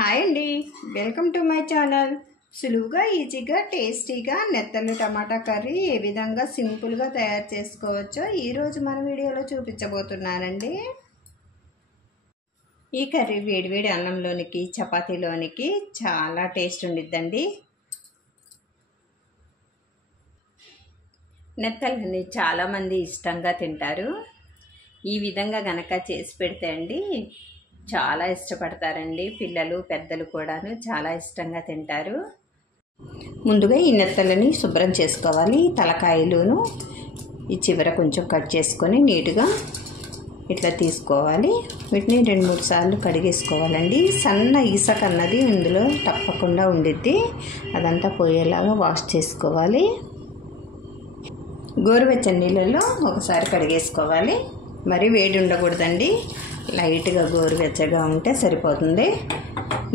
Hi అండి, welcome to my channel. సులువుగా ఈజీగా టేస్టీగా నెత్తళ్ళు టమాటా కర్రీ ఏ విధంగా సింపుల్గా తయారు చేసుకోవచ్చో ఈరోజు మన వీడియోలో చూపించబోతున్నానండి. ఈ కర్రీ వేడివేడి అన్నంలోనికి చపాతీలోనికి చాలా టేస్ట్ ఉండిద్దండి. నెత్తళ్ళని చాలామంది ఇష్టంగా తింటారు. ఈ విధంగా గనక చేసి పెడితే అండి చాలా ఇష్టపడతారండి. పిల్లలు పెద్దలు కూడాను చాలా ఇష్టంగా తింటారు. ముందుగా ఈ నెత్తలని శుభ్రం చేసుకోవాలి. తలకాయలును ఈ చివర కొంచెం కట్ చేసుకొని నీట్గా ఇట్లా తీసుకోవాలి. వీటిని 2-3 సార్లు కడిగేసుకోవాలండి. సన్న ఇసుక అన్నది ఇందులో తప్పకుండా ఉండిద్ది. అదంతా పోయేలాగా వాష్ చేసుకోవాలి. గోరువెచ్చని నీళ్ళల్లో ఒకసారి కడిగేసుకోవాలి. మరి వేడి ఉండకూడదండి, లైట్గా గోరువెచ్చగా ఉంటే సరిపోతుంది.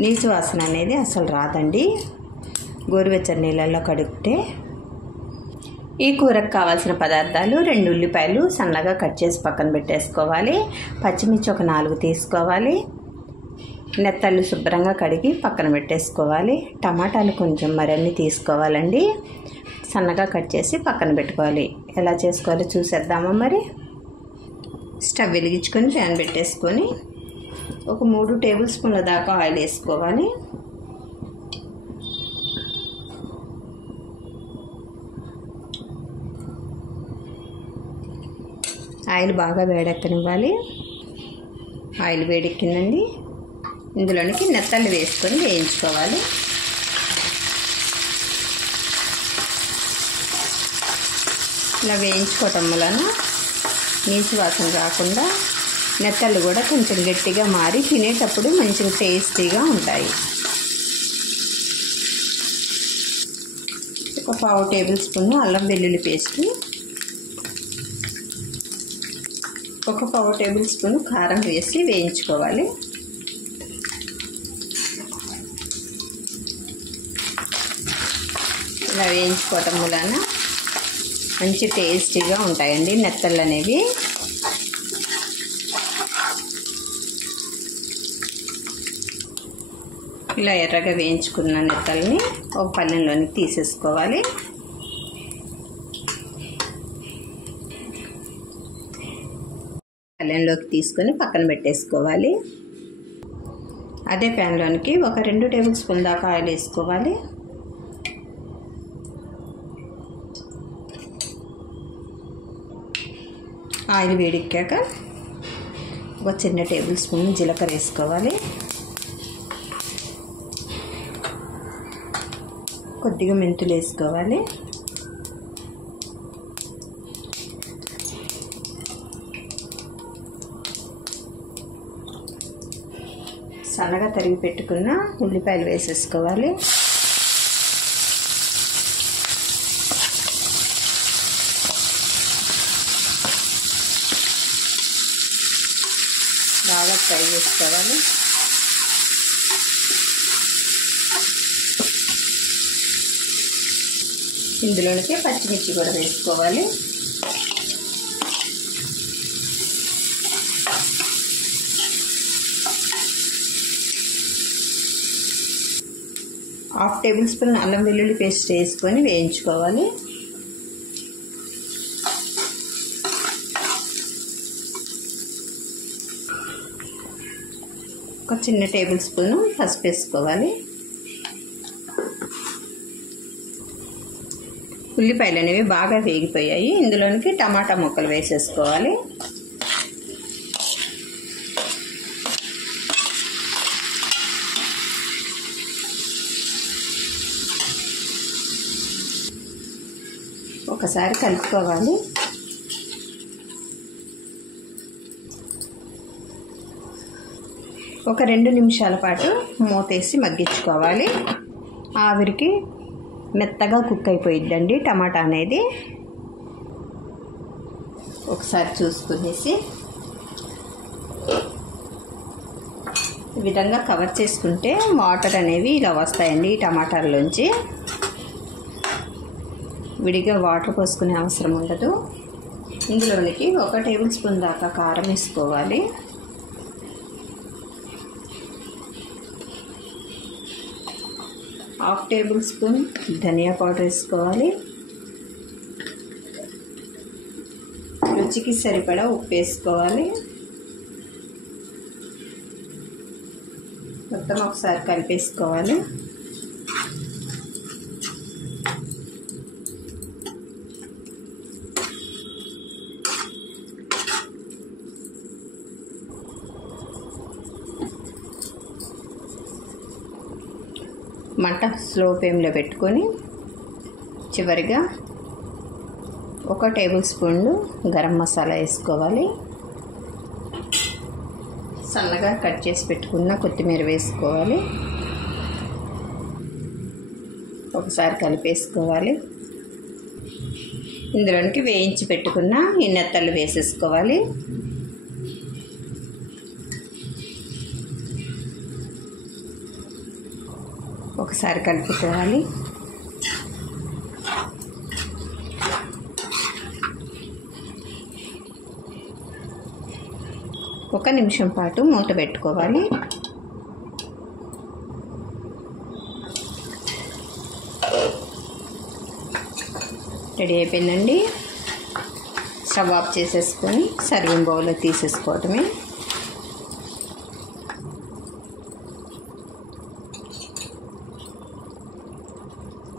నీచు వాసన అనేది అసలు రాదండి గోరువెచ్చని నీళ్ళల్లో కడిగితే. ఈ కూరకు కావాల్సిన పదార్థాలు: 2 ఉల్లిపాయలు సన్నగా కట్ చేసి పక్కన పెట్టేసుకోవాలి. పచ్చిమిర్చి ఒక 4 తీసుకోవాలి. నెత్తళ్ళు శుభ్రంగా కడిగి పక్కన పెట్టేసుకోవాలి. టమాటాలు కొంచెం మరిన్ని తీసుకోవాలండి, సన్నగా కట్ చేసి పక్కన పెట్టుకోవాలి. ఎలా చేసుకోవాలో చూసేద్దామా మరి. స్టవ్ వెలిగించుకొని ప్యాన్ పెట్టేసుకొని ఒక 3 టేబుల్ స్పూన్ల దాకా ఆయిల్ వేసుకోవాలి. ఆయిల్ బాగా వేడెక్కనివ్వాలి. ఆయిల్ వేడెక్కిందండి. ఇందులోనికి నెత్తళ్ళు వేసుకొని వేయించుకోవాలి. ఇలా వేయించుకోవటం వలన నీచు వాసన రాకుండా నెత్తళ్ళు కూడా కొంచెం గట్టిగా మారి తినేటప్పుడు మంచిగా టేస్టీగా ఉంటాయి. ఒక 1/2 టేబుల్ స్పూన్ అల్లం వెల్లుల్లి పేస్ట్, ఒక 1/2 టేబుల్ స్పూన్ కారం వేసి వేయించుకోవాలి. ఇలా వేయించుకోవటం వలన మంచి టేస్టీగా ఉంటాయండి నెత్తళ్ళు అనేవి. ఇలా ఎర్రగా వేయించుకున్న నెత్తల్ని ఒక పళ్ళెంలోనికి తీసేసుకోవాలి. పళ్ళెంలోకి తీసుకొని పక్కన పెట్టేసుకోవాలి. అదే ప్యాన్లోనికి ఒక 2 టేబుల్ స్పూన్ దాకా ఆయిల్ వేసుకోవాలి. ఆయిల్ వేడెక్కాక ఒక చిన్న టేబుల్ స్పూన్ జీలకర్ర వేసుకోవాలి. కొద్దిగా మెంతులు వేసుకోవాలి. సన్నగా తరిగి పెట్టుకున్న ఉల్లిపాయలు వేసేసుకోవాలి. బాగా ఫ్రై చేసుకోవాలి. ఇందులోనికి పచ్చిమిర్చి కూడా వేసుకోవాలి. హాఫ్ టేబుల్ స్పూన్ అల్లం వెల్లుల్లి పేస్ట్ వేసుకొని వేయించుకోవాలి. ఒక చిన్న టేబుల్ స్పూన్ పసుపు వేసుకోవాలి. ఉల్లిపాయలు అనేవి బాగా వేగిపోయాయి. ఇందులోనికి టమాటా ముక్కలు వేసేసుకోవాలి. ఒకసారి కలుపుకోవాలి. ఒక 2 నిమిషాల పాటు మూతేసి మగ్గించుకోవాలి. ఆవిరికి మెత్తగా కుక్ అయిపోయిద్దండి టమాటా అనేది. ఒకసారి చూసుకునేసి ఈ విధంగా కవర్ చేసుకుంటే వాటర్ అనేవి ఇలా వస్తాయండి ఈ టమాటాల్లోంచి. విడిగా వాటర్ పోసుకునే అవసరం ఉండదు. ఇందులోనికి 1 టేబుల్ స్పూన్ దాకా కారం వేసుకోవాలి. హాఫ్ టేబుల్ స్పూన్ ధనియా పౌడర్ వేసుకోవాలి. రుచికి సరిపడా ఉప్పు వేసుకోవాలి. మొత్తం ఒకసారి కలిపేసుకోవాలి. మంట స్లో ఫ్లేమ్లో పెట్టుకొని చివరిగా 1 టేబుల్ స్పూన్ గరం మసాలా వేసుకోవాలి. సన్నగా కట్ చేసి పెట్టుకున్న కొత్తిమీర వేసుకోవాలి. ఒకసారి కలిపేసుకోవాలి. ఇందులోనికి వేయించి పెట్టుకున్న ఈ నెత్తళ్ళు వేసేసుకోవాలి. ఒకసారి కలుపుకోవాలి. ఒక నిమిషం పాటు మూత పెట్టుకోవాలి. రెడీ అయిపోయిందండి. స్టవ్ ఆఫ్ చేసేసుకొని సర్వింగ్ బౌల్లో తీసేసుకోవటమే.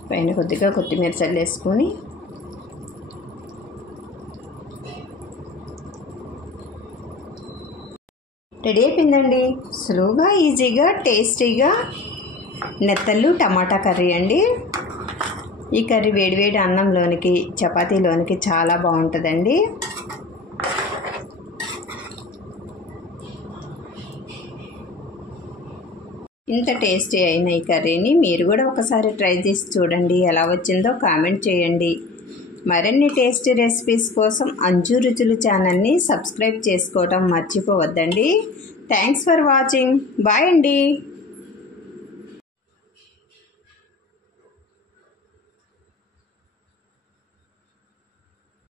పైన కొద్దిగా కొత్తిమీర చల్లేసుకొని రెడీ అయిపోయిందండి. సులువుగా ఈజీగా టేస్టీగా నెత్తళ్ళు టమాటా కర్రీ అండి. ఈ కర్రీ వేడివేడి అన్నంలోనికి చపాతీలోనికి చాలా బాగుంటుందండి. ఇంత టేస్టీ అయిన ఈ కర్రీని మీరు కూడా ఒకసారి ట్రై చేసి చూడండి. ఎలా వచ్చిందో కామెంట్ చేయండి. మరిన్ని టేస్టీ రెసిపీస్ కోసం అంజు రుచులు ఛానల్ని సబ్స్క్రైబ్ చేసుకోవడం మర్చిపోవద్దండి. Thanks for watching. బాయ్ అండి.